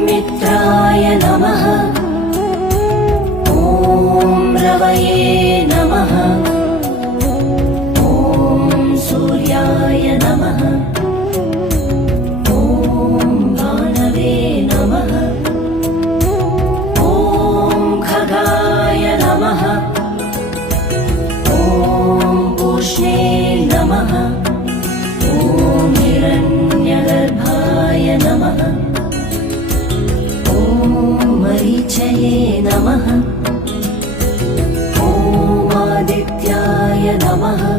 मित्राय नमः। ॐ रवये नमः। ॐ सूर्याय नमः। ॐ भानवे नमः। ॐ खगाय नमः। ॐ पूष्णे नमः। ॐ हिरण्यगर्भाय नमः। ॐ मरीचये नमः। ॐ आदित्याय नमः।